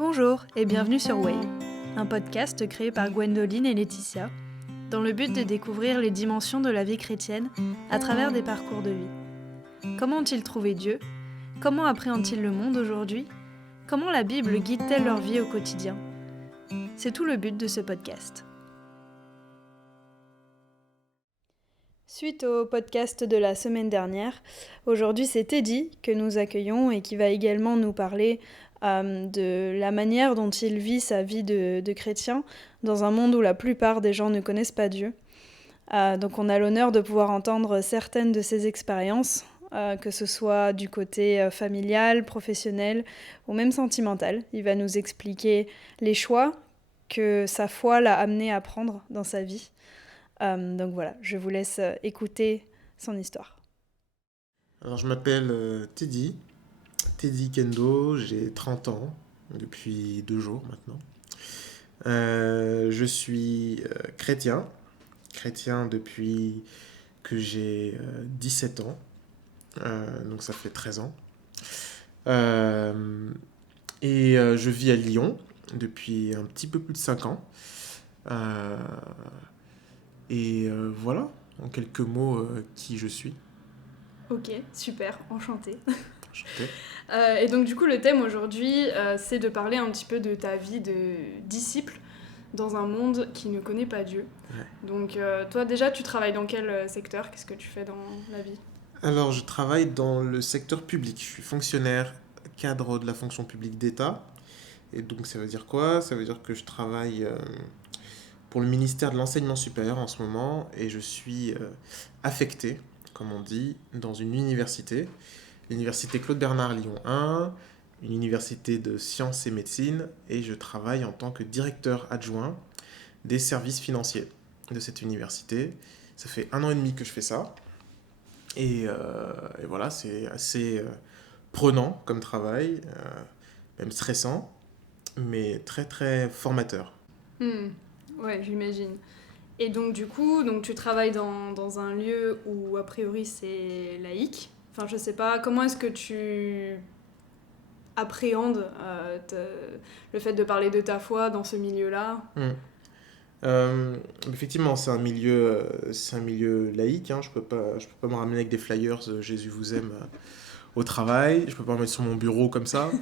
Bonjour et bienvenue sur Way, un podcast créé par Gwendoline et Laetitia, dans le but de découvrir les dimensions de la vie chrétienne à travers des parcours de vie. Comment ont-ils trouvé Dieu ? Comment appréhendent-ils le monde aujourd'hui ? Comment la Bible guide-t-elle leur vie au quotidien ? C'est tout le but de ce podcast. Suite au podcast de la semaine dernière, aujourd'hui c'est Teddy que nous accueillons et qui va également nous parler de la manière dont il vit sa vie de chrétien dans un monde où la plupart des gens ne connaissent pas Dieu. Donc on a l'honneur de pouvoir entendre certaines de ses expériences, que ce soit du côté familial, professionnel ou même sentimental. Il va nous expliquer les choix que sa foi l'a amené à prendre dans sa vie. Donc voilà, je vous laisse écouter son histoire. Alors, je m'appelle Teddy Kendo, j'ai 30 ans, depuis 2 jours maintenant. Je suis chrétien depuis que j'ai 17 ans, donc ça fait 13 ans. Euh, je vis à Lyon depuis un petit peu plus de 5 ans. Euh, voilà, en quelques mots, qui je suis. Ok, super, enchantée. Enchanté. Et donc du coup le thème aujourd'hui c'est de parler un petit peu de ta vie de disciple dans un monde qui ne connaît pas Dieu. Ouais. Donc toi déjà tu travailles dans quel secteur ? Qu'est-ce que tu fais dans la vie ? Alors, je travaille dans le secteur public. Je suis fonctionnaire cadre de la fonction publique d'État. Et donc, ça veut dire quoi? Ça veut dire que je travaille pour le ministère de l'Enseignement supérieur en ce moment et je suis affecté, comme on dit, dans une université. L'université Claude Bernard Lyon 1, une université de sciences et médecine, et je travaille en tant que directeur adjoint des services financiers de cette université. Ça fait 1 an et demi que je fais ça. Et voilà, c'est assez prenant comme travail, même stressant, mais très très formateur. Ouais, j'imagine. Et donc du coup donc, tu travailles dans un lieu où a priori c'est laïque. Enfin je sais pas, comment est-ce que tu appréhendes le fait de parler de ta foi dans ce milieu-là ? Hmm. Effectivement, c'est un milieu laïque, hein. Je peux pas me ramener avec des flyers Jésus vous aime au travail. Je peux pas en mettre sur mon bureau comme ça.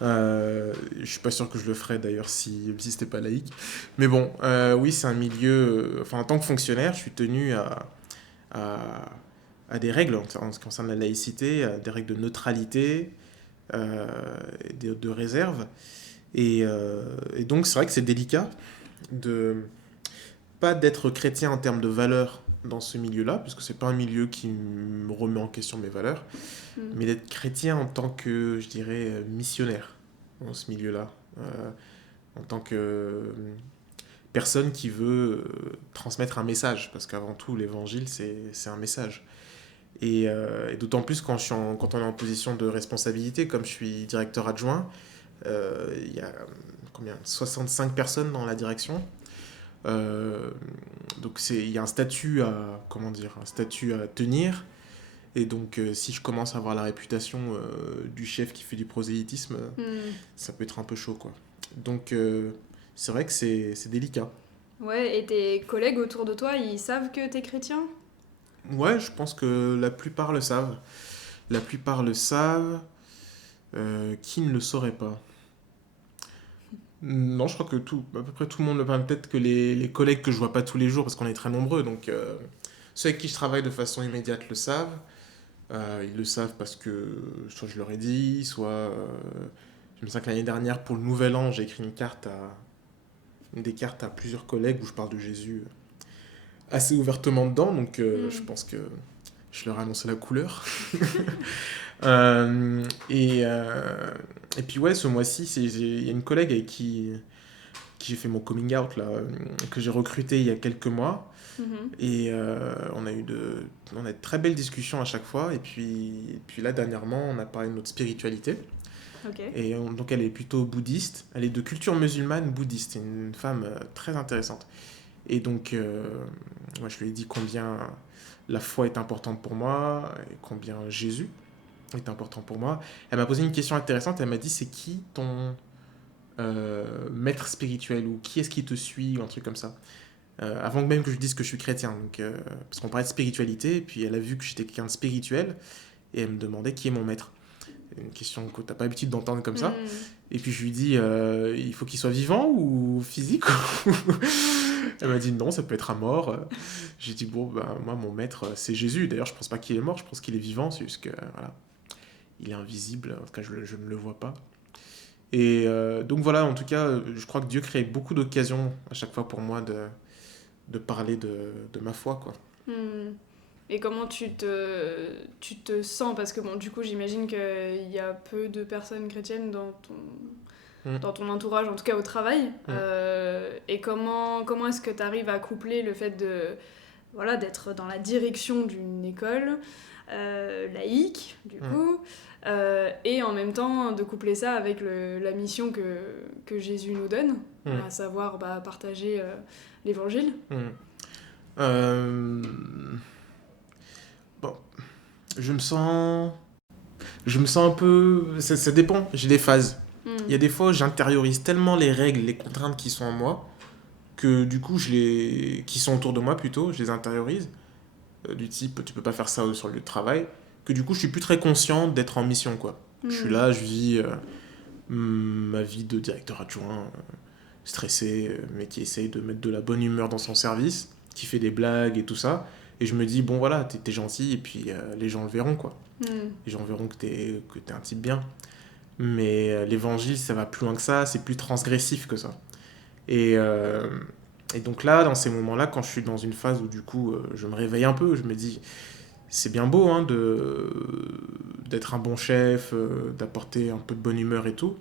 Je suis pas sûr que je le ferais d'ailleurs si c'était pas laïque. Mais bon, oui, c'est un milieu. Enfin, en tant que fonctionnaire, je suis tenu à, à des règles en ce qui concerne la laïcité, à des règles de neutralité, euh, de réserve. Et donc, c'est vrai que c'est délicat de pas d'être chrétien en termes de valeurs dans ce milieu-là, parce que c'est pas un milieu qui me remet en question mes valeurs, mais d'être chrétien en tant que, je dirais, missionnaire dans ce milieu-là, en tant que personne qui veut transmettre un message, parce qu'avant tout, l'évangile, c'est un message. Et d'autant plus quand on est en position de responsabilité, comme je suis directeur adjoint, il y a combien 65 personnes dans la direction. Euh, donc il y a un statut un statut à tenir. Et donc si je commence à avoir la réputation du chef qui fait du prosélytisme, ça peut être un peu chaud, quoi. Donc c'est vrai que c'est délicat. Ouais, et tes collègues autour de toi, ils savent que t'es chrétien ? Ouais, je pense que la plupart le savent. La plupart le savent. Qui ne le saurait pas? Non, je crois que à peu près tout le monde le parle. Peut-être que les collègues que je vois pas tous les jours, parce qu'on est très nombreux, donc ceux avec qui je travaille de façon immédiate le savent. Ils le savent parce que soit je leur ai dit, soit je me souviens que l'année dernière, pour le Nouvel An, j'ai écrit des cartes à plusieurs collègues où je parle de Jésus assez ouvertement dedans, donc je pense que je leur ai annoncé la couleur. Euh, et, euh, et puis ouais, ce mois-ci, il y a une collègue avec qui j'ai fait mon coming out, là, que j'ai recruté il y a quelques mois. Et on a de très belles discussions à chaque fois. Et puis là, dernièrement, on a parlé de notre spiritualité. Ok. Donc, elle est plutôt bouddhiste. Elle est de culture musulmane bouddhiste. C'est une femme très intéressante. Et donc, moi, je lui ai dit combien la foi est importante pour moi et combien Jésus est important pour moi. Elle m'a posé une question intéressante. Elle m'a dit, c'est qui maître spirituel ou qui est-ce qui te suit ou un truc comme ça. Avant même que je dise que je suis chrétien. Donc, parce qu'on parlait de spiritualité, et puis elle a vu que j'étais quelqu'un de spirituel, et elle me demandait qui est mon maître. Une question que t'as pas l'habitude d'entendre comme ça. Et puis je lui dis, il faut qu'il soit vivant ou physique. Elle m'a dit non, ça peut être à mort. J'ai dit bon, ben, moi mon maître c'est Jésus. D'ailleurs, je pense pas qu'il est mort, je pense qu'il est vivant, c'est juste que voilà, il est invisible. En tout cas, je ne le vois pas. Et donc voilà, en tout cas, je crois que Dieu crée beaucoup d'occasions à chaque fois pour moi de parler de ma foi, quoi. Hmm. Et comment tu te sens? Parce que bon, du coup, j'imagine qu'il y a peu de personnes chrétiennes dans ton entourage, en tout cas au travail. Et comment est-ce que tu arrives à coupler le fait voilà, d'être dans la direction d'une école laïque, du coup, et en même temps de coupler ça avec la mission que Jésus nous donne, à savoir partager l'évangile. Euh, Bon, je me sens. Je me sens un peu. Ça dépend, j'ai des phases. Il y a des fois où j'intériorise tellement les règles, les contraintes qui sont en moi, que du coup, qui sont autour de moi plutôt, je les intériorise. Du type, tu peux pas faire ça sur le lieu de travail. Que du coup, je suis plus très conscient d'être en mission, quoi. Je suis là, je vis ma vie de directeur adjoint, stressé, mais qui essaye de mettre de la bonne humeur dans son service, qui fait des blagues et tout ça. Et je me dis, bon voilà, t'es gentil, et puis les gens le verront, quoi. Les gens verront que t'es un type bien. Mais l'évangile, ça va plus loin que ça, c'est plus transgressif que ça. Et, euh, et donc là, dans ces moments-là, quand je suis dans une phase où du coup, je me réveille un peu, je me dis, c'est bien beau hein, d'être un bon chef, d'apporter un peu de bonne humeur et tout,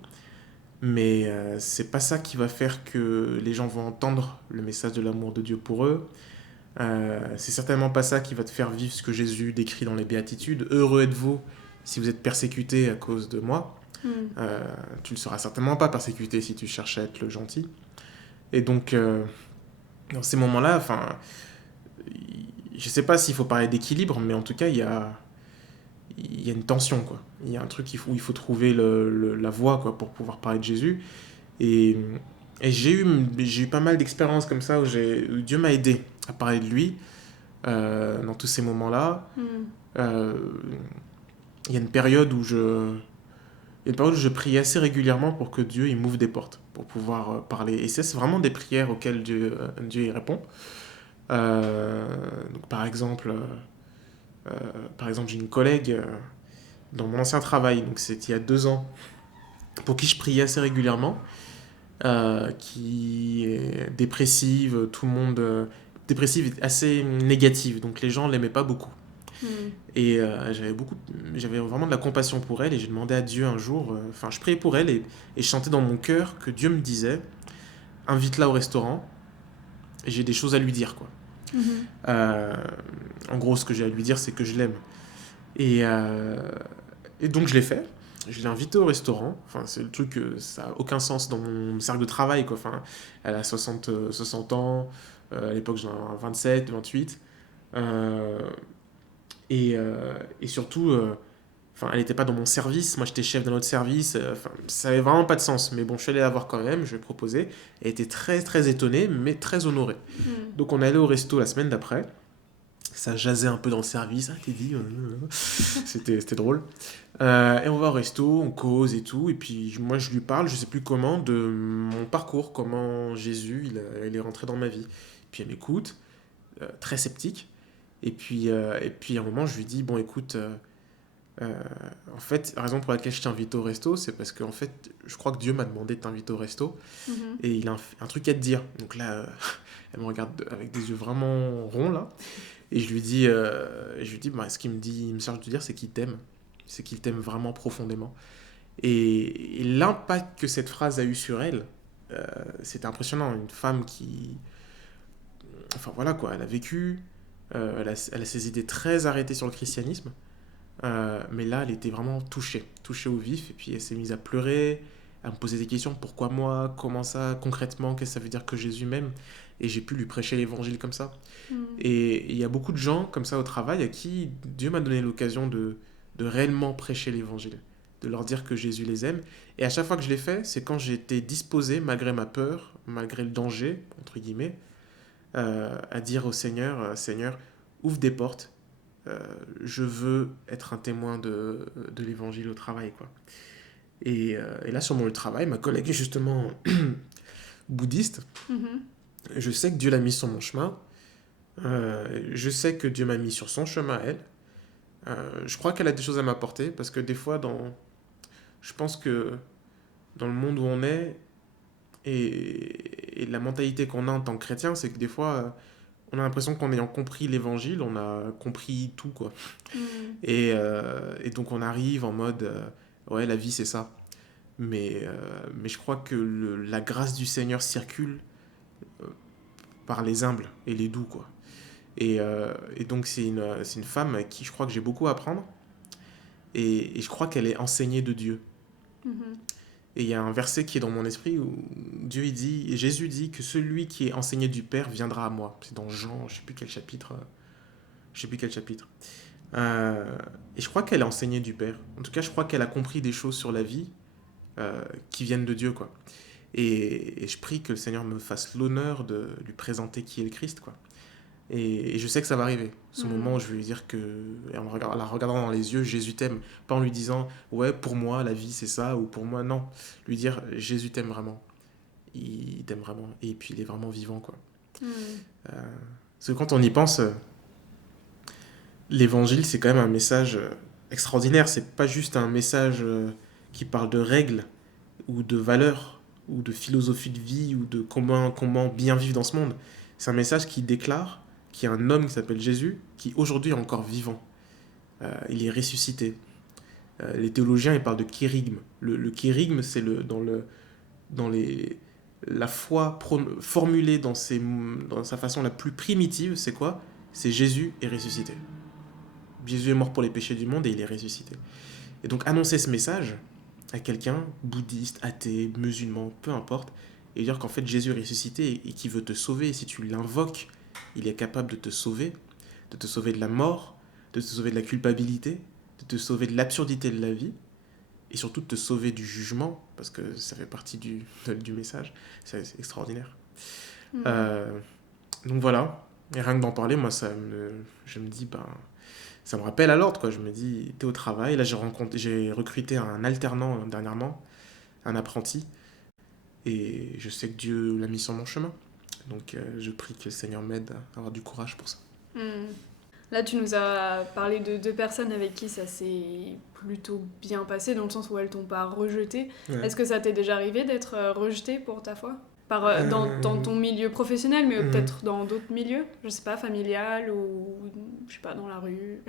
mais c'est pas ça qui va faire que les gens vont entendre le message de l'amour de Dieu pour eux. C'est certainement pas ça qui va te faire vivre ce que Jésus décrit dans les Béatitudes. Heureux êtes-vous si vous êtes persécutés à cause de moi. Tu ne seras certainement pas persécuté si tu cherches à être le gentil. Et donc, dans ces moments-là, enfin, je sais pas s'il faut parler d'équilibre, mais en tout cas, il y a une tension, quoi. Il y a un truc où il faut trouver la voie, quoi, pour pouvoir parler de Jésus. Et, et j'ai eu pas mal d'expériences comme ça où Dieu m'a aidé à parler de lui dans tous ces moments-là. Euh, il y a une période où je priais assez régulièrement pour que Dieu il m'ouvre des portes pour pouvoir parler. Et ça, c'est vraiment des prières auxquelles Dieu y répond. Donc, par exemple, j'ai une collègue dans mon ancien travail, donc c'était il y a 2 ans, pour qui je priais assez régulièrement, qui est dépressive, tout le monde dépressive et assez négative, donc les gens l'aimaient pas beaucoup. Et j'avais vraiment de la compassion pour elle et j'ai demandé à Dieu un jour, enfin je priais pour elle et je sentais dans mon cœur que Dieu me disait, invite-la au restaurant, et j'ai des choses à lui dire quoi. Euh, En gros, ce que j'ai à lui dire, c'est que je l'aime. Et, euh, et donc, je l'ai fait. Je l'ai invitée au restaurant. Enfin, c'est le truc, ça n'a aucun sens dans mon cercle de travail. Quoi. Enfin, elle a 60 ans. À l'époque, j'en avais 27, 28. Euh, et surtout, enfin, elle n'était pas dans mon service. Moi, j'étais chef d'un autre service. Enfin, ça n'avait vraiment pas de sens. Mais bon, je suis allé la voir quand même. Je lui ai proposé. Elle était très, très étonnée, mais très honorée. Donc, on est allé au resto la semaine d'après. Ça jasait un peu dans le service, ah, t'es dit, c'était drôle. Et on va au resto, on cause et tout, et puis moi je lui parle, je sais plus comment, de mon parcours, comment Jésus il est rentré dans ma vie. Puis elle m'écoute, très sceptique, et puis à un moment je lui dis, bon écoute, euh, en fait, la raison pour laquelle je t'invite au resto, c'est parce que en fait, je crois que Dieu m'a demandé de t'inviter au resto, et il a un truc à te dire. Donc là, elle me regarde avec des yeux vraiment ronds là. Et je lui dis bah, ce qu'il me dit, il me sert de te dire, c'est qu'il t'aime. C'est qu'il t'aime vraiment profondément. Et l'impact que cette phrase a eu sur elle, c'était impressionnant. Une femme qui. Enfin voilà quoi, elle a vécu, elle a ses idées très arrêtées sur le christianisme. Mais là, elle était vraiment touchée au vif. Et puis elle s'est mise à pleurer, à me poser des questions. Pourquoi moi? Comment ça? Concrètement, qu'est-ce que ça veut dire que Jésus m'aime? Et j'ai pu lui prêcher l'évangile comme ça. Et il y a beaucoup de gens comme ça au travail à qui Dieu m'a donné l'occasion de réellement prêcher l'évangile. de leur dire que Jésus les aime. Et à chaque fois que je l'ai fait, c'est quand j'étais disposé, malgré ma peur, malgré le danger, entre guillemets, à dire au Seigneur, Seigneur, ouvre des portes, euh, je veux être un témoin de l'évangile au travail, quoi. Et là, sur mon lieu de travail, ma collègue est justement bouddhiste. Mhm. Je sais que Dieu l'a mis sur mon chemin. Je sais que Dieu m'a mis sur son chemin à elle. Je crois qu'elle a des choses à m'apporter parce que des fois, je pense que dans le monde où on est et la mentalité qu'on a en tant que chrétien, c'est que des fois, on a l'impression qu'en ayant compris l'évangile, on a compris tout, quoi. Mhm. Et donc on arrive en mode, ouais, la vie c'est ça. Mais je crois que la grâce du Seigneur circule euh, par les humbles et les doux, quoi. Et donc c'est une femme à qui je crois que j'ai beaucoup à apprendre. Et je crois qu'elle est enseignée de Dieu. Mhm. Et il y a un verset qui est dans mon esprit où Jésus dit que celui qui est enseigné du Père viendra à moi. C'est dans Jean, je sais plus quel chapitre. Je sais plus quel chapitre. Euh, et je crois qu'elle est enseignée du Père. En tout cas, je crois qu'elle a compris des choses sur la vie qui viennent de Dieu, quoi. Et je prie que le Seigneur me fasse l'honneur de lui présenter qui est le Christ, quoi. Et je sais que ça va arriver. Ce moment où Mhm. je vais lui dire que, et la regardant dans les yeux, Jésus t'aime. Pas en lui disant, ouais, pour moi, la vie, c'est ça, ou pour moi, non. Lui dire, Jésus t'aime vraiment. Il t'aime vraiment. Et puis, il est vraiment vivant, quoi. Mhm. Euh, Parce que quand on y pense, l'évangile, c'est quand même un message extraordinaire. C'est pas juste un message qui parle de règles, ou de valeurs, ou de philosophie de vie, ou de comment bien vivre dans ce monde. C'est un message qui déclare qu'il y a un homme qui s'appelle Jésus, qui aujourd'hui est encore vivant. Il est ressuscité. Les théologiens, ils parlent de kérigme. Le kérigme, c'est dans la foi formulée dans sa façon la plus primitive, c'est quoi? C'est Jésus est ressuscité. Jésus est mort pour les péchés du monde et il est ressuscité. Et donc annoncer ce message à quelqu'un, bouddhiste, athée, musulman, peu importe, et dire qu'en fait Jésus est ressuscité et qu'il veut te sauver, et si tu l'invoques, il est capable de te sauver de la mort, de te sauver de la culpabilité, de te sauver de l'absurdité de la vie, et surtout de te sauver du jugement, parce que ça fait partie du message, c'est extraordinaire. Mhm. Euh, donc voilà, et rien que d'en parler, moi je me dis, ben, ça me rappelle à l'ordre, quoi. Je me dis, t'es au travail. Là, j'ai recruté un alternant dernièrement, un apprenti, et je sais que Dieu l'a mis sur mon chemin. Donc, je prie que le Seigneur m'aide à avoir du courage pour ça. Mhm. Là, tu nous as parlé de deux personnes avec qui ça s'est plutôt bien passé, dans le sens où elles t'ont pas rejeté. Ouais. Est-ce que ça t'est déjà arrivé d'être rejeté pour ta foi dans Euh, ton milieu professionnel, mais mhm. peut-être dans d'autres milieux? Je sais pas, familial ou, je sais pas, dans la rue.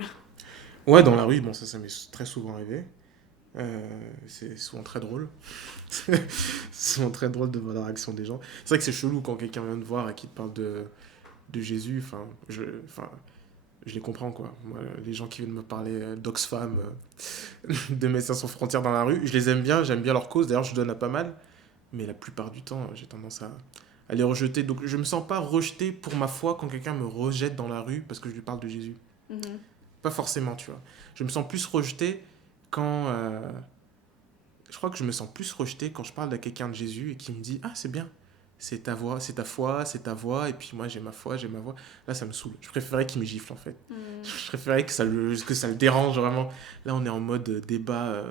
Ouais, dans la rue, bon, ça m'est très souvent arrivé. C'est souvent très drôle. C'est souvent très drôle de voir la réaction des gens. C'est vrai que c'est chelou quand quelqu'un vient te voir et qui te parle de Jésus. Enfin, je les comprends, quoi. Moi, les gens qui viennent me parler d'Oxfam, de Médecins sans frontières dans la rue, je les aime bien, j'aime bien leur cause. D'ailleurs, je donne à pas mal. Mais la plupart du temps, j'ai tendance à les rejeter. Donc, je me sens pas rejeté pour ma foi quand quelqu'un me rejette dans la rue parce que je lui parle de Jésus. Mhm. Pas forcément, tu vois. Je me sens plus rejeté quand. Je crois que je me sens plus rejeté quand je parle à quelqu'un de Jésus et qui me dit, ah, c'est bien. C'est ta voix, c'est ta foi, c'est ta voix, et puis moi j'ai ma foi, j'ai ma voix. Là, ça me saoule. Je préférais qu'il me gifle, en fait. Mhm. Je préférais que ça le dérange vraiment. Là, on est en mode débat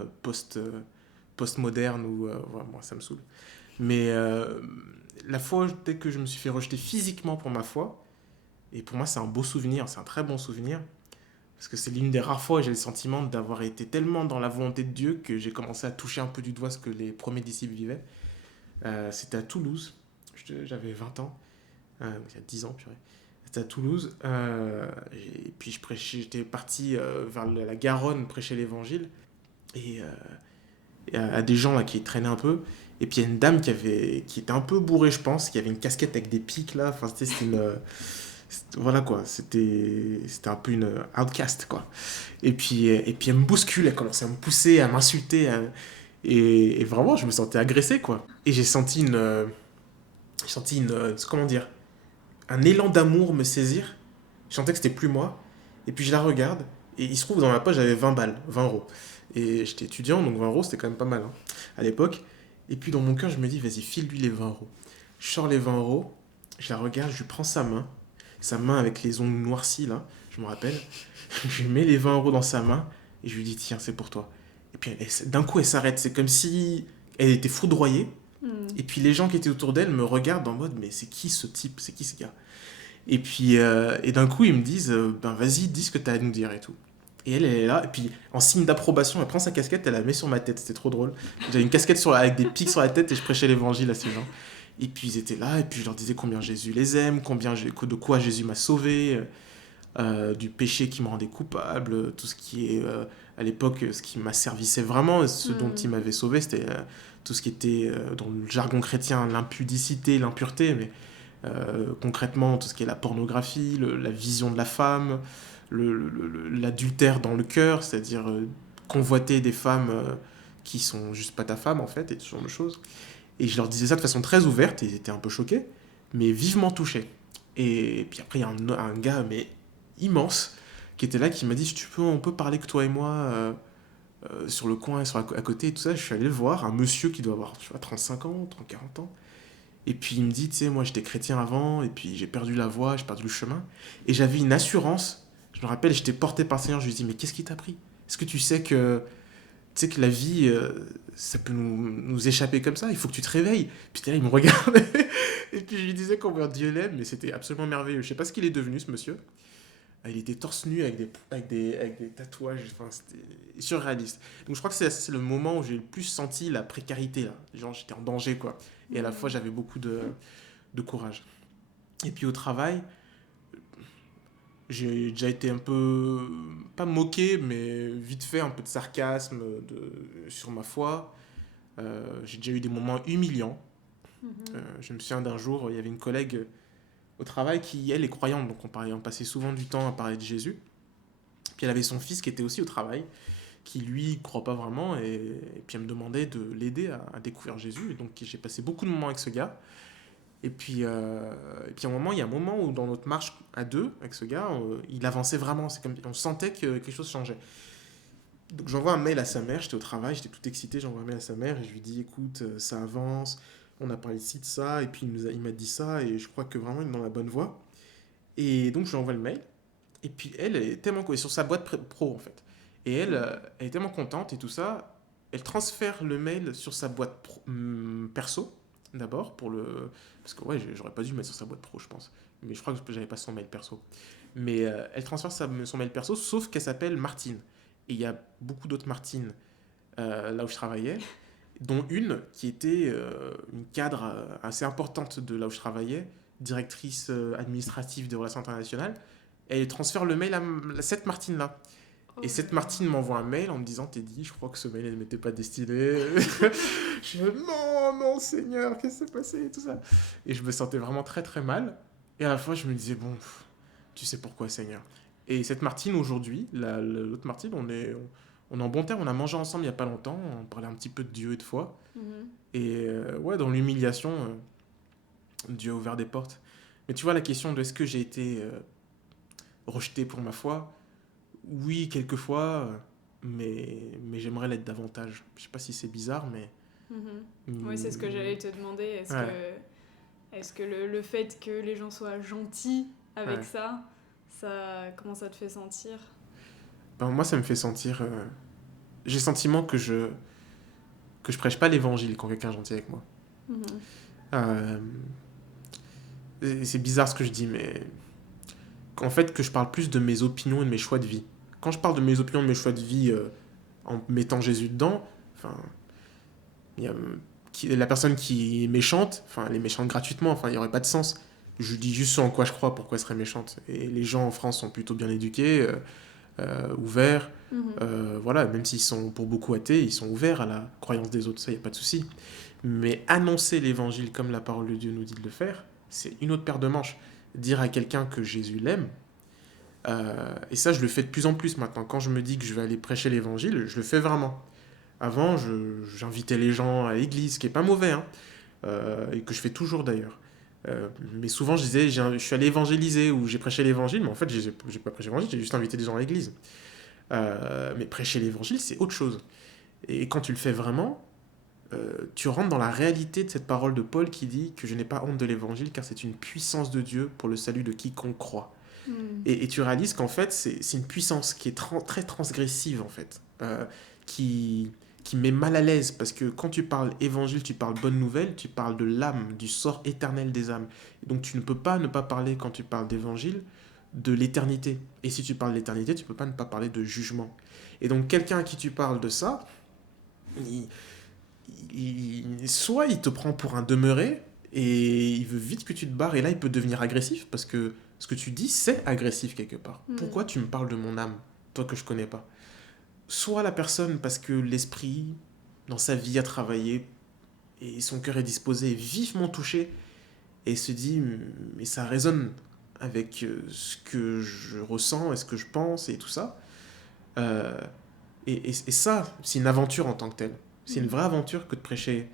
post-moderne où ouais, moi, ça me saoule. Mais la fois, dès que je me suis fait rejeter physiquement pour ma foi, et pour moi, c'est un beau souvenir, c'est un très bon souvenir, parce que c'est l'une des rares fois où j'ai le sentiment d'avoir été tellement dans la volonté de Dieu que j'ai commencé à toucher un peu du doigt ce que les premiers disciples vivaient. C'était à Toulouse, j'avais 20 ans, il y a 10 ans, purée. C'était à Toulouse, et puis j'étais parti vers la Garonne prêcher l'évangile, et à des gens là qui traînaient un peu. Et puis il y a une dame qui était un peu bourrée, je pense, qui avait une casquette avec des pics là. Enfin, c'était voilà quoi, c'était un peu une outcast quoi. Et puis elle me bouscule, elle commençait à me pousser, à m'insulter. Et vraiment, je me sentais agressé quoi. Et j'ai senti comment dire, un élan d'amour me saisir. Je sentais que c'était plus moi. Et puis je la regarde, et il se trouve dans ma poche, j'avais 20 balles, 20 euros. Et j'étais étudiant, donc 20 euros, c'était quand même pas mal hein, à l'époque. Et puis dans mon cœur, je me dis, vas-y, file-lui les 20 euros. Je sors les 20 euros, je la regarde, je lui prends sa main avec les ongles noircis, là, je me rappelle. Je lui mets les 20 euros dans sa main et je lui dis, tiens, c'est pour toi. Et puis d'un coup, elle s'arrête. C'est comme si elle était foudroyée. Mm. Et puis les gens qui étaient autour d'elle me regardent en mode, mais c'est qui ce type? C'est qui ce gars? Et d'un coup, ils me disent, ben vas-y, dis ce que t'as à nous dire et tout. Et elle est là, et puis en signe d'approbation, elle prend sa casquette, elle la met sur ma tête, c'était trop drôle. J'avais une casquette avec des pics sur la tête et je prêchais l'évangile à ces gens. Et puis ils étaient là, et puis je leur disais combien Jésus les aime, de quoi Jésus m'a sauvé, du péché qui me rendait coupable, tout ce qui est, à l'époque, ce qui m'asservissait vraiment, ce dont il Mm. m'avait sauvé, c'était tout ce qui était, dans le jargon chrétien, l'impudicité, l'impureté, mais concrètement, tout ce qui est la pornographie, la vision de la femme, l'adultère dans le cœur, c'est-à-dire convoiter des femmes qui sont juste pas ta femme en fait, et ce genre de choses. Et je leur disais ça de façon très ouverte, et ils étaient un peu choqués, mais vivement touchés. Et puis après, il y a un gars, mais immense, qui était là, qui m'a dit, si tu peux, on peut parler que toi et moi sur le coin, à côté, et tout ça. Je suis allé le voir, un monsieur qui doit avoir, tu vois, 35 ans, 30, 40 ans. Et puis il me dit, tu sais, moi j'étais chrétien avant, et puis j'ai perdu la voie, j'ai perdu le chemin. Et j'avais une assurance, je me rappelle, j'étais porté par le Seigneur, je lui dis, mais qu'est-ce qui t'a pris? Est-ce que tu sais que la vie, ça peut nous échapper comme ça, il faut que tu te réveilles. Puis là, il me regardait, et puis je lui disais combien Dieu l'aime, mais c'était absolument merveilleux. Je sais pas ce qu'il est devenu, ce monsieur. Il était torse nu avec des tatouages, enfin, c'était surréaliste. Donc je crois que c'est le moment où j'ai le plus senti la précarité, là. Genre, j'étais en danger, quoi. Et à la fois, Mm. j'avais beaucoup de courage. Et puis au travail, j'ai déjà été un peu, pas moqué, mais vite fait, un peu de sarcasme sur ma foi. J'ai déjà eu des moments humiliants. Mhm. Je me souviens d'un jour, il y avait une collègue au travail qui, elle, est croyante, donc on passait souvent du temps à parler de Jésus. Puis elle avait son fils qui était aussi au travail, qui lui croit pas vraiment, et puis elle me demandait de l'aider à découvrir Jésus. Et donc j'ai passé beaucoup de moments avec ce gars. Et puis il y a un moment où dans notre marche à deux avec ce gars, il avançait vraiment. C'est comme on sentait que quelque chose changeait. Donc j'envoie un mail à sa mère. J'étais au travail, j'étais tout excité. J'envoie un mail à sa mère et je lui dis, écoute, ça avance. On a parlé ci de ça et puis il m'a dit ça et je crois que vraiment il est dans la bonne voie. Et donc je lui envoie le mail. Et puis elle est tellement sur sa boîte pro en fait. Et elle est tellement contente et tout ça. Elle transfère le mail sur sa boîte perso d'abord pour le parce que ouais j'aurais pas dû le mettre sur sa boîte pro je pense. Mais je crois que j'avais pas son mail perso. Mais elle transfère son mail perso sauf qu'elle s'appelle Martine. Et il y a beaucoup d'autres Martines là où je travaillais, dont une qui était une cadre assez importante de là où je travaillais, directrice administrative des relations internationales. Elle transfère le mail à cette Martine-là. Oh Et là cette là. Martine m'envoie un mail en me disant, Teddy, je crois que ce mail ne m'était pas destiné. Je me non, non, Seigneur, qu'est-ce qui s'est passé et tout ça. Et je me sentais vraiment très très mal. Et à la fois, je me disais, bon, tu sais pourquoi, Seigneur. Et cette Martine, aujourd'hui, l'autre Martine, on est en bon terme, on a mangé ensemble il n'y a pas longtemps, on parlait un petit peu de Dieu et de foi. Mhm. Et ouais, dans l'humiliation, Dieu a ouvert des portes. Mais tu vois, la question de est-ce que j'ai été rejeté pour ma foi, oui, quelquefois, mais j'aimerais l'être davantage. Je sais pas si c'est bizarre, mais... Mhm. Oui, c'est ce que mm, j'allais te demander. ouais, Est-ce que le fait que les gens soient gentils avec ouais. ça, comment ça te fait sentir? Ben, moi, ça me fait sentir... j'ai le sentiment que je prêche pas l'évangile quand quelqu'un est gentil avec moi. Mhm. Euh, c'est bizarre ce que je dis, mais en fait, que je parle plus de mes opinions et de mes choix de vie. Quand je parle de mes opinions et de mes choix de vie en mettant Jésus dedans, enfin, il y a, la personne qui est méchante, enfin, elle est méchante gratuitement, enfin, il n'y aurait pas de sens. Je dis juste ce en quoi je crois, pourquoi elle serait méchante. Et les gens en France sont plutôt bien éduqués, ouverts. Mhm. Voilà, même s'ils sont pour beaucoup athées, ils sont ouverts à la croyance des autres, ça, il n'y a pas de souci. Mais annoncer l'évangile comme la parole de Dieu nous dit de le faire, c'est une autre paire de manches. Dire à quelqu'un que Jésus l'aime, et ça, je le fais de plus en plus maintenant. Quand je me dis que je vais aller prêcher l'évangile, je le fais vraiment. Avant, j'invitais les gens à l'église, ce qui est pas mauvais, hein, et que je fais toujours d'ailleurs. Mais souvent, je disais, je suis allé évangéliser ou j'ai prêché l'évangile, mais en fait, j'ai pas prêché l'évangile, j'ai juste invité des gens à l'église. Mais prêcher l'évangile, c'est autre chose. Et quand tu le fais vraiment, tu rentres dans la réalité de cette parole de Paul qui dit que je n'ai pas honte de l'évangile car c'est une puissance de Dieu pour le salut de quiconque croit. Et tu réalises qu'en fait, c'est une puissance qui est très transgressive, en fait, qui met mal à l'aise, parce que quand tu parles évangile, tu parles bonne nouvelle, tu parles de l'âme, du sort éternel des âmes. Et donc tu ne peux pas ne pas parler, quand tu parles d'évangile, de l'éternité. Et si tu parles d'éternité, tu ne peux pas ne pas parler de jugement. Et donc quelqu'un à qui tu parles de ça, soit il te prend pour un demeuré, et il veut vite que tu te barres, et là il peut devenir agressif, parce que ce que tu dis, c'est agressif quelque part. Pourquoi tu me parles de mon âme, toi que je connais pas? Soit la personne, parce que l'esprit, dans sa vie, a travaillé, et son cœur est disposé, est vivement touché, et se dit, mais ça résonne avec ce que je ressens, et ce que je pense, et tout ça. Euh, et ça, c'est une aventure en tant que telle. C'est une vraie aventure que de prêcher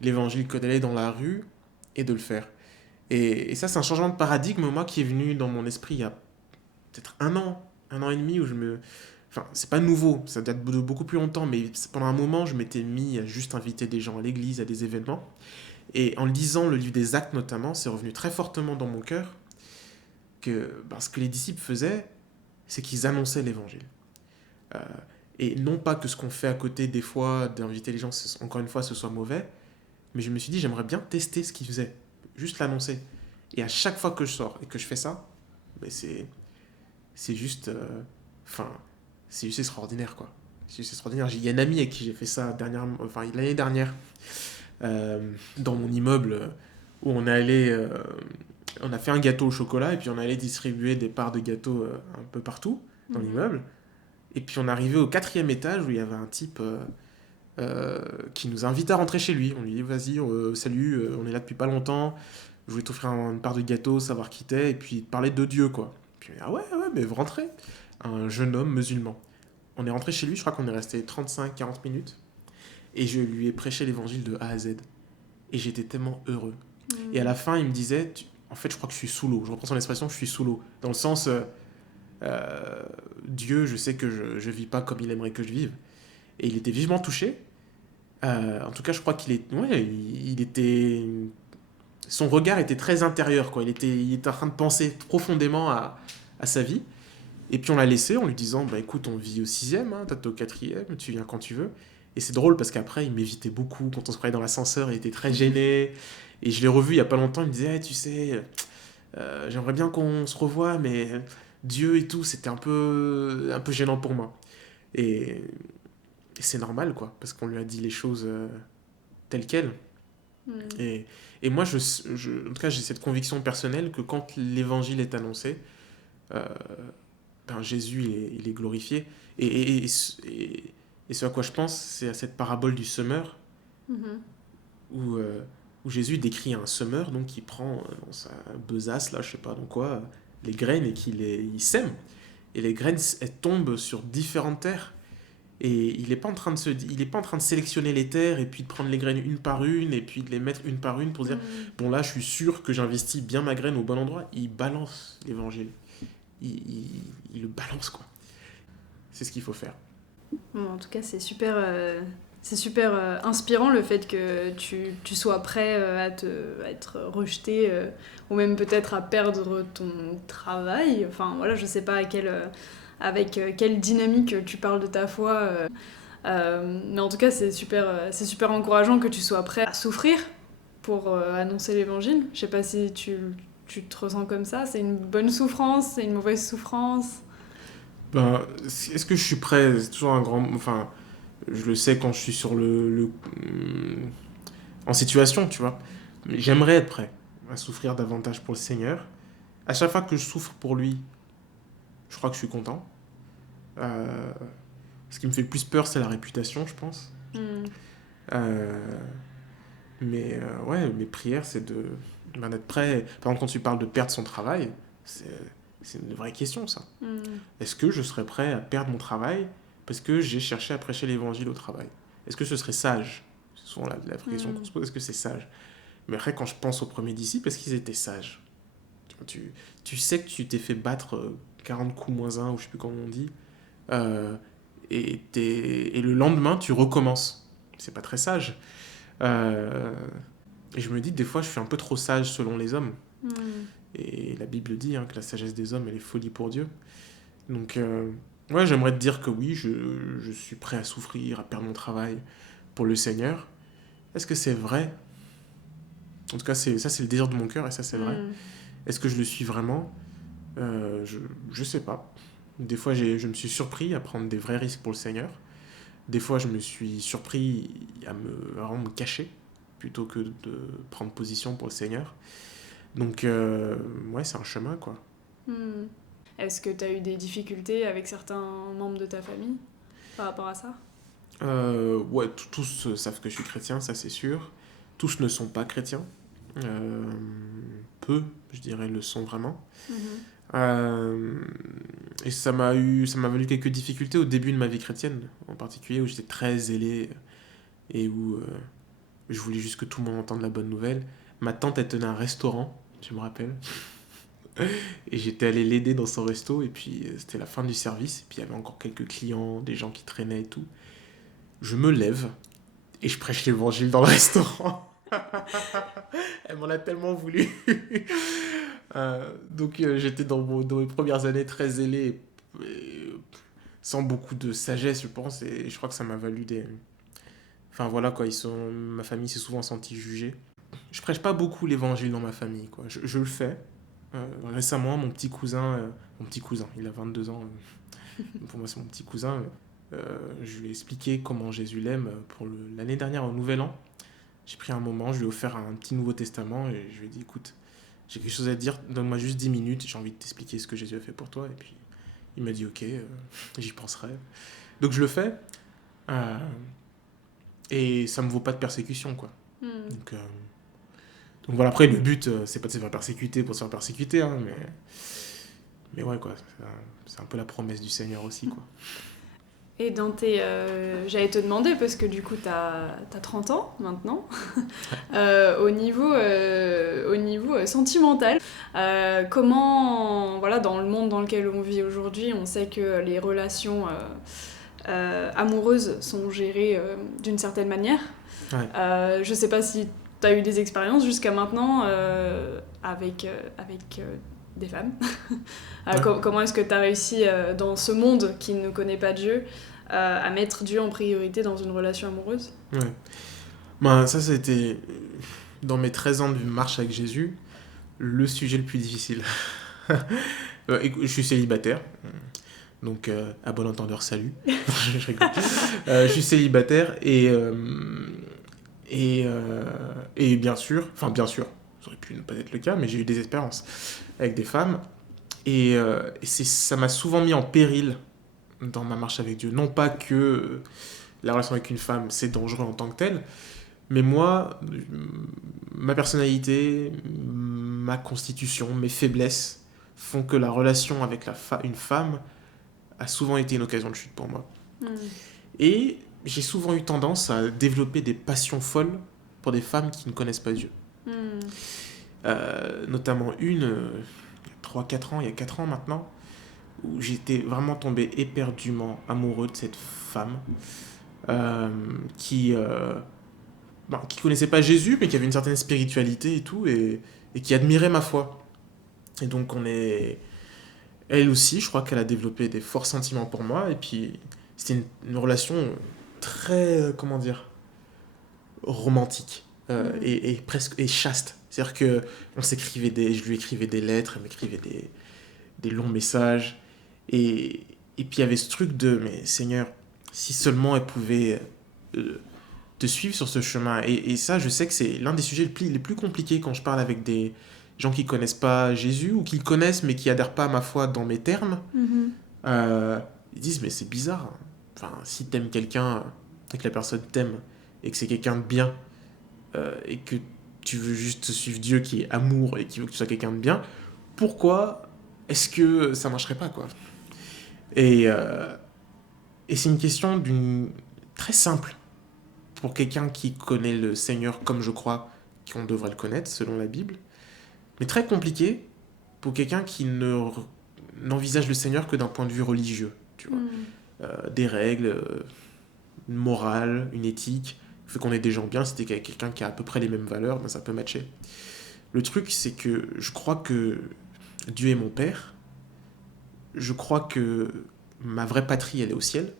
l'évangile, que d'aller dans la rue, et de le faire. Et ça, c'est un changement de paradigme, moi, qui est venu dans mon esprit il y a peut-être un an et demi, où je me... Enfin, c'est pas nouveau, ça date de beaucoup plus longtemps, mais pendant un moment, je m'étais mis à juste inviter des gens à l'église, à des événements. Et en lisant le livre des Actes notamment, c'est revenu très fortement dans mon cœur que ce que les disciples faisaient, c'est qu'ils annonçaient l'évangile. Euh, et non pas que ce qu'on fait à côté, des fois, d'inviter les gens, encore une fois, ce soit mauvais, mais je me suis dit, j'aimerais bien tester ce qu'ils faisaient, juste l'annoncer. Et à chaque fois que je sors et que je fais ça, mais c'est juste... Enfin, c'est juste extraordinaire, quoi. C'est juste extraordinaire. Il y a une amie avec qui j'ai fait ça l'année dernière, dans mon immeuble, où on a fait un gâteau au chocolat, et puis on allait distribuer des parts de gâteau un peu partout dans l'immeuble. Et puis on arrivait au 4e étage, où il y avait un type qui nous invite à rentrer chez lui. On lui dit, vas-y, salut, on est là depuis pas longtemps, je voulais t'offrir une part de gâteau, savoir qui t'es, et puis parler de Dieu, quoi. Puis ah ouais, mais vous rentrez. Un jeune homme musulman. On est rentré chez lui, je crois qu'on est resté 35-40 minutes, et je lui ai prêché l'évangile de A à Z. Et j'étais tellement heureux. Et à la fin, il me disait, en fait, je crois que je suis sous l'eau. Je reprends son expression, je suis sous l'eau. Dans le sens, Dieu, je sais que je vis pas comme il aimerait que je vive. Et il était vivement touché. En tout cas, je crois il était... Son regard était très intérieur, quoi. Il était en train de penser profondément à sa vie. Et puis on l'a laissé en lui disant, bah écoute, on vit au 6e, hein, t'es au 4e, tu viens quand tu veux. Et c'est drôle parce qu'après, il m'évitait beaucoup. Quand on se croyait dans l'ascenseur, il était très gêné. Et je l'ai revu il y a pas longtemps, il me disait, hey, tu sais, j'aimerais bien qu'on se revoie, mais Dieu et tout, c'était un peu gênant pour moi. Et, et c'est normal, quoi, parce qu'on lui a dit les choses telles quelles. Et, et moi, en tout cas, j'ai cette conviction personnelle que quand l'évangile est annoncé, euh, Jésus, il est glorifié. Et ce à quoi je pense, c'est à cette parabole du semeur, où, où Jésus décrit un semeur donc, qui prend dans sa besace, là, je sais pas dans quoi, les graines et il sème. Et les graines, elles tombent sur différentes terres. Et il n'est pas, il est pas en train de sélectionner les terres et puis de prendre les graines une par une et puis de les mettre une par une pour dire bon, là, je suis sûr que j'investis bien ma graine au bon endroit. Il balance l'évangile. Il le balance, quoi. C'est ce qu'il faut faire. Bon, en tout cas, c'est super inspirant le fait que tu sois prêt à être rejeté ou même peut-être à perdre ton travail. Enfin, voilà, je sais pas avec quelle dynamique tu parles de ta foi. Mais en tout cas, c'est super encourageant que tu sois prêt à souffrir pour annoncer l'évangile. Je sais pas si tu te ressens comme ça. C'est une bonne souffrance, c'est une mauvaise souffrance. Ben, est-ce que je suis prêt? C'est toujours un grand... Enfin, je le sais quand je suis en situation, tu vois. Mais j'aimerais être prêt à souffrir davantage pour le Seigneur. À chaque fois que je souffre pour lui, je crois que je suis content. Euh, Ce qui me fait le plus peur, c'est la réputation, je pense. Euh, ouais, mes prières, c'est d'être prêt. Par exemple, quand tu parles de perdre son travail, c'est une vraie question, ça. Est-ce que je serais prêt à perdre mon travail parce que j'ai cherché à prêcher l'évangile au travail? Est-ce que ce serait sage? C'est souvent la vraie question qu'on se pose. Est-ce que c'est sage? Mais après, quand je pense aux premiers disciples, est-ce qu'ils étaient sages? Tu sais que tu t'es fait battre 40 coups moins un, ou je sais plus comment on dit, euh, et le lendemain, tu recommences. C'est pas très sage. Euh, et je me dis que des fois, je suis un peu trop sage selon les hommes. Mm. Et la Bible dit que la sagesse des hommes, elle est folie pour Dieu. Donc, ouais, j'aimerais te dire que oui, je suis prêt à souffrir, à perdre mon travail pour le Seigneur. Est-ce que c'est vrai? En tout cas, c'est le désir de mon cœur et ça, c'est vrai. Mm. Est-ce que je le suis vraiment? Je sais pas. Des fois, je me suis surpris à prendre des vrais risques pour le Seigneur. Des fois, je me suis surpris à vraiment me cacher plutôt que de prendre position pour le Seigneur. Donc, ouais, c'est un chemin, quoi. Mm. Est-ce que tu as eu des difficultés avec certains membres de ta famille par rapport à ça? Ouais, tous savent que je suis chrétien, ça c'est sûr. Tous ne sont pas chrétiens. Euh, Peu, je dirais, le sont vraiment. Mhm. Euh, et ça m'a valu quelques difficultés au début de ma vie chrétienne, en particulier où j'étais très zélé et où je voulais juste que tout le monde entende la bonne nouvelle. Ma tante, elle tenait un restaurant, je me rappelle, et j'étais allé l'aider dans son resto, et puis c'était la fin du service, et puis il y avait encore quelques clients, des gens qui traînaient et tout. Je me lève, et je prêche l'évangile dans le restaurant. Elle m'en a tellement voulu. Donc j'étais dans mes premières années très zélé, sans beaucoup de sagesse, je pense, et je crois que ça m'a valu des... Enfin voilà quoi, ma famille s'est souvent sentie jugée. Je prêche pas beaucoup l'évangile dans ma famille, quoi. Je le fais. Récemment, mon petit cousin, il a 22 ans, pour moi c'est mon petit cousin, je lui ai expliqué comment Jésus l'aime pour l'année dernière au Nouvel An. J'ai pris un moment, je lui ai offert un petit Nouveau Testament et je lui ai dit, écoute, j'ai quelque chose à te dire, donne-moi juste 10 minutes, j'ai envie de t'expliquer ce que Jésus a fait pour toi. Et puis il m'a dit, ok, j'y penserai. Donc je le fais, euh, et ça me vaut pas de persécution, quoi. Mm. Donc voilà, après le but, c'est pas de se faire persécuter pour se faire persécuter, hein, mais ouais, quoi, c'est un peu la promesse du Seigneur aussi, quoi. Et dans tes... j'allais te demander, parce que du coup, t'as 30 ans maintenant, au niveau sentimental, comment, voilà, dans le monde dans lequel on vit aujourd'hui, on sait que les relations amoureuses sont gérées d'une certaine manière. Ouais. Je sais pas si t'as eu des expériences jusqu'à maintenant avec des femmes. Ouais. Comment est-ce que t'as réussi dans ce monde qui ne connaît pas Dieu à mettre Dieu en priorité dans une relation amoureuse? Ouais. Ben, ça, c'était, dans mes 13 ans de marche avec Jésus, le sujet le plus difficile. Écoute, je suis célibataire, donc à bon entendeur, salut. Je rigole. Je suis célibataire et bien sûr, ça aurait pu ne pas être le cas, mais j'ai eu des expériences avec des femmes et ça m'a souvent mis en péril dans ma marche avec Dieu. Non pas que la relation avec une femme c'est dangereux en tant que tel, mais moi, ma personnalité, ma constitution, mes faiblesses font que la relation avec une femme a souvent été une occasion de chute pour moi. Mm. Et j'ai souvent eu tendance à développer des passions folles pour des femmes qui ne connaissent pas Dieu. Mm. Notamment une, il y a 3-4 ans, il y a 4 ans maintenant, où j'étais vraiment tombé éperdument amoureux de cette femme euh, qui, qui connaissait pas Jésus, mais qui avait une certaine spiritualité et tout, et qui admirait ma foi. Et donc elle aussi, je crois qu'elle a développé des forts sentiments pour moi, et puis c'était une relation très, comment dire, romantique Mm. et presque et chaste. C'est-à-dire que je lui écrivais des lettres, elle m'écrivait des longs messages, et puis il y avait ce truc de, mais Seigneur, si seulement elle pouvait te suivre sur ce chemin. Et ça, je sais que c'est l'un des sujets les plus compliqués quand je parle avec des gens qui connaissent pas Jésus ou qui le connaissent mais qui adhèrent pas à ma foi dans mes termes. Mhm. Euh, Ils disent, mais c'est bizarre. Enfin, si t'aimes quelqu'un et que la personne t'aime et que c'est quelqu'un de bien et que tu veux juste suivre Dieu qui est amour et qui veut que tu sois quelqu'un de bien, pourquoi est-ce que ça marcherait pas, quoi? Et, euh, et c'est une question très simple pour quelqu'un qui connaît le Seigneur comme je crois qu'on devrait le connaître selon la Bible, mais très compliqué pour quelqu'un qui n'envisage le Seigneur que d'un point de vue religieux, tu vois. Mm. des règles, une morale, une éthique, il faut qu'on ait des gens bien. Si t'es avec quelqu'un qui a à peu près les mêmes valeurs, ben ça peut matcher. Le truc, c'est que je crois que Dieu est mon père. Je crois que ma vraie patrie, elle est au ciel.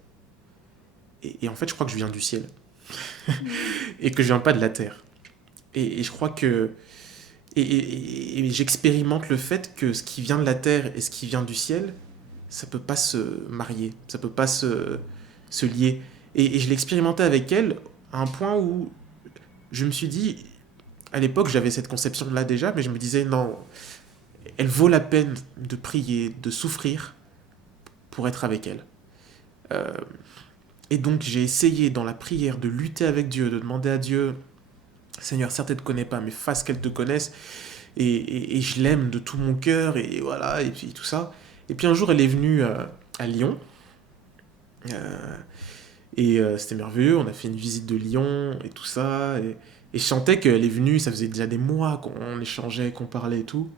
Et en fait, je crois que je viens du ciel. Et que je viens pas de la terre. Et je crois que... Et j'expérimente le fait que ce qui vient de la terre et ce qui vient du ciel, ça peut pas se marier. Ça peut pas se lier. Et je l'ai expérimenté avec elle à un point où je me suis dit... À l'époque, j'avais cette conception-là déjà, mais je me disais, non, elle vaut la peine de prier, de souffrir pour être avec elle. Euh, et donc j'ai essayé dans la prière de lutter avec Dieu, de demander à Dieu, Seigneur, certes elle ne te connaît pas, mais fasse qu'elle te connaisse, et je l'aime de tout mon cœur, et voilà, et puis tout ça. Et puis un jour elle est venue à Lyon, c'était merveilleux, on a fait une visite de Lyon, et tout ça, et je sentais qu'elle est venue, ça faisait déjà des mois qu'on échangeait, qu'on parlait et tout,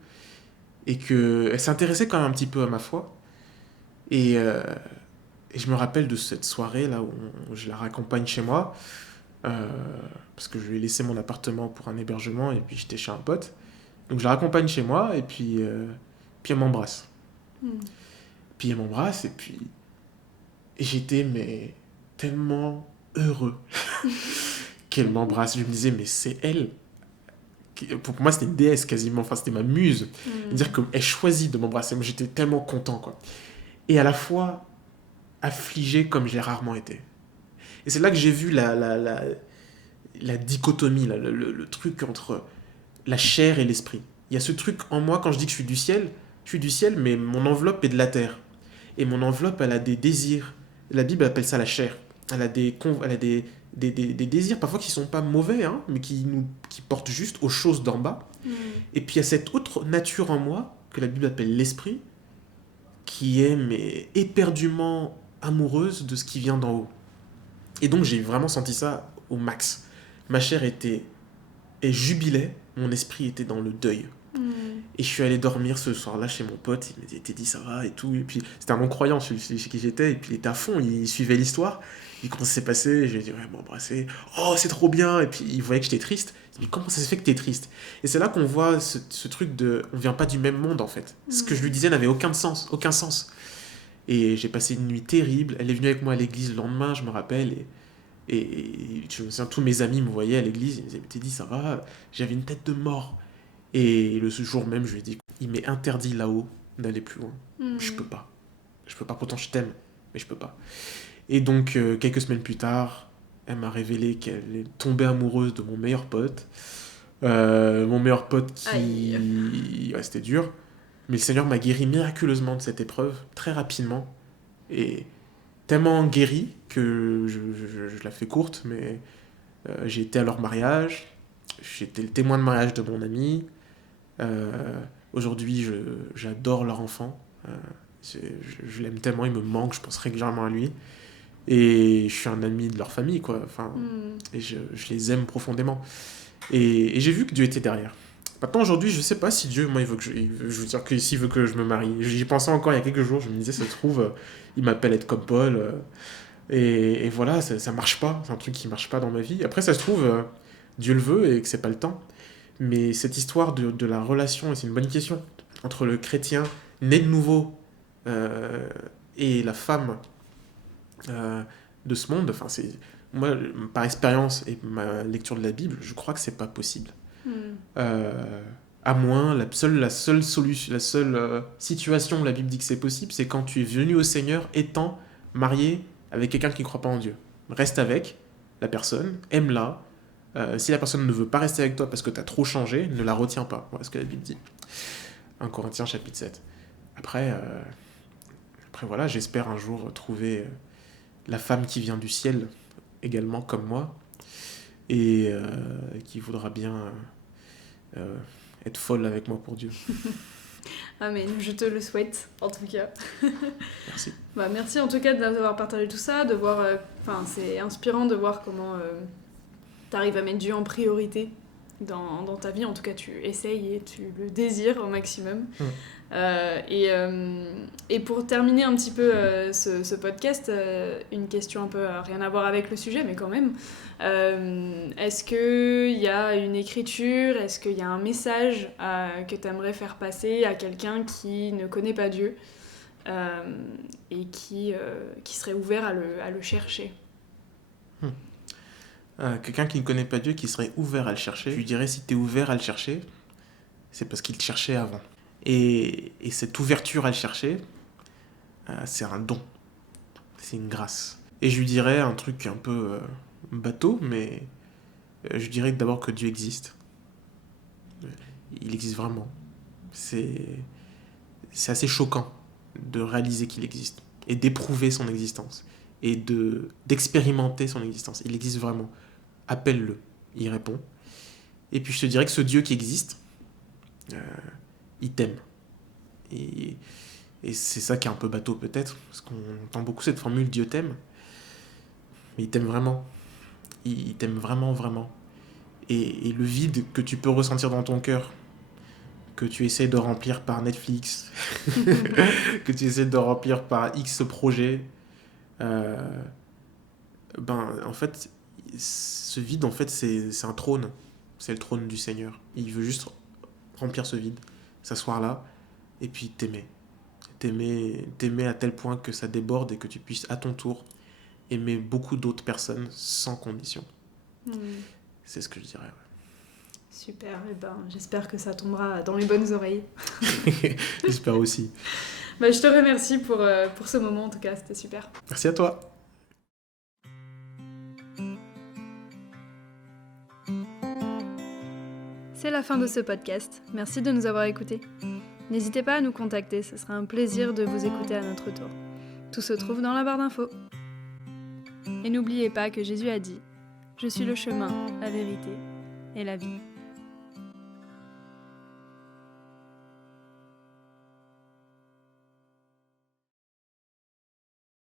et qu'elle s'intéressait quand même un petit peu à ma foi. Et, euh, et je me rappelle de cette soirée là où je la raccompagne chez moi, euh, parce que je lui ai laissé mon appartement pour un hébergement et puis j'étais chez un pote. Donc je la raccompagne chez moi et puis elle m'embrasse. Mm. Puis elle m'embrasse et j'étais mais tellement heureux qu'elle m'embrasse. Je me disais mais c'est elle. Pour moi c'était une déesse quasiment, enfin c'était ma muse. Dire qu'elle choisit de m'embrasser, moi j'étais tellement content quoi. Et à la fois affligé comme je l'ai rarement été. Et c'est là que j'ai vu la dichotomie, le truc entre la chair et l'esprit. Il y a ce truc en moi, quand je dis que je suis du ciel, mais mon enveloppe est de la terre. Et mon enveloppe, elle a des désirs. La Bible appelle ça la chair. Elle a des désirs, parfois qui ne sont pas mauvais, hein, mais qui portent juste aux choses d'en bas. Et puis il y a cette autre nature en moi, que la Bible appelle l'esprit, qui est mais éperdument amoureuse de ce qui vient d'en haut. Et donc j'ai vraiment senti ça au max. Ma chair et jubilait, mon esprit était dans le deuil. Et je suis allé dormir ce soir-là chez mon pote, il m'était dit ça va et tout. Et puis c'était un non-croyant chez qui j'étais, et puis il était à fond, il suivait l'histoire. Il comment ça s'est passé, et je lui ai dit ouais, m'embrasser, oh c'est trop bien. Et puis il voyait que j'étais triste. Il dit mais comment ça se fait que t'es triste? Et c'est là qu'on voit ce truc de on vient pas du même monde en fait. Ce que je lui disais n'avait aucun sens, aucun sens. Et j'ai passé une nuit terrible. Elle est venue avec moi à l'église le lendemain, je me rappelle. Et je me souviens, tous mes amis me voyaient à l'église. Ils me disaient, t'es dit, ça va? J'avais une tête de mort. Et le jour même, je lui ai dit, il m'est interdit là-haut d'aller plus loin. Je peux pas. Je peux pas. Pourtant, je t'aime, mais je peux pas. Et donc, quelques semaines plus tard, elle m'a révélé qu'elle est tombée amoureuse de mon meilleur pote. Mon meilleur pote qui... Aïe. Ouais, c'était dur. Mais le Seigneur m'a guéri miraculeusement de cette épreuve, très rapidement. Et tellement guéri que je la fais courte, mais j'ai été à leur mariage, j'étais le témoin de mariage de mon ami. Aujourd'hui, j'adore leur enfant. Je l'aime tellement, il me manque, je pense régulièrement à lui. Et je suis un ami de leur famille, quoi. Enfin, et je les aime profondément. Et j'ai vu que Dieu était derrière. Maintenant, aujourd'hui, je sais pas si Dieu, moi, il veut que je veux dire que s'il veut que je me marie. J'y pensais encore il y a quelques jours, je me disais, ça se trouve, il m'appelle être comme Paul. Et voilà, ça marche pas. C'est un truc qui marche pas dans ma vie. Après, ça se trouve, Dieu le veut et que c'est pas le temps. Mais cette histoire de la relation, et c'est une bonne question, entre le chrétien né de nouveau et la femme de ce monde, enfin, c'est. Moi, par expérience et ma lecture de la Bible, je crois que c'est pas possible. À moins, la seule solution, la seule situation où la Bible dit que c'est possible, c'est quand tu es venu au Seigneur étant marié avec quelqu'un qui ne croit pas en Dieu. Reste avec la personne, aime-la. Si la personne ne veut pas rester avec toi parce que tu as trop changé, ne la retiens pas. Voilà ce que la Bible dit. 1 Corinthiens chapitre 7. Après voilà, j'espère un jour trouver la femme qui vient du ciel, également comme moi, et qui voudra bien être folle avec moi pour Dieu. Amen, je te le souhaite, en tout cas. Merci. Merci en tout cas d'avoir partagé tout ça, de voir... c'est inspirant de voir comment tu arrives à mettre Dieu en priorité dans ta vie. En tout cas, tu essayes et tu le désires au maximum. Et pour terminer un petit peu ce podcast, une question un peu rien à voir avec le sujet, mais quand même. Est-ce qu'il y a une écriture, est-ce qu'il y a un message que tu aimerais faire passer à quelqu'un qui ne connaît pas Dieu et qui serait ouvert à le chercher? Quelqu'un qui ne connaît pas Dieu, qui serait ouvert à le chercher, je lui dirais, si tu es ouvert à le chercher, c'est parce qu'il te cherchait avant. Et cette ouverture à le chercher, c'est un don, c'est une grâce. Et je lui dirais un truc un peu bateau, mais je dirais d'abord que Dieu existe. Il existe vraiment. C'est assez choquant de réaliser qu'il existe et d'éprouver son existence et d'expérimenter son existence. Il existe vraiment. Appelle-le, il répond. Et puis je te dirais que ce Dieu qui existe, il t'aime. Et c'est ça qui est un peu bateau peut-être, parce qu'on entend beaucoup cette formule Dieu t'aime, mais il t'aime vraiment. Il t'aime vraiment, vraiment. Et le vide que tu peux ressentir dans ton cœur, que tu essaies de remplir par Netflix, que tu essaies de remplir par X projet, en fait, ce vide, en fait, c'est un trône. C'est le trône du Seigneur. Il veut juste remplir ce vide, s'asseoir là, et puis t'aimer. T'aimer à tel point que ça déborde et que tu puisses, à ton tour, aimer beaucoup d'autres personnes sans condition. C'est ce que je dirais. Ouais. Super, j'espère que ça tombera dans les bonnes oreilles. J'espère aussi. Je te remercie pour ce moment, en tout cas, c'était super. Merci à toi. C'est la fin de ce podcast. Merci de nous avoir écoutés. N'hésitez pas à nous contacter, ce sera un plaisir de vous écouter à notre tour. Tout se trouve dans la barre d'infos. Et n'oubliez pas que Jésus a dit « Je suis le chemin, la vérité et la vie ».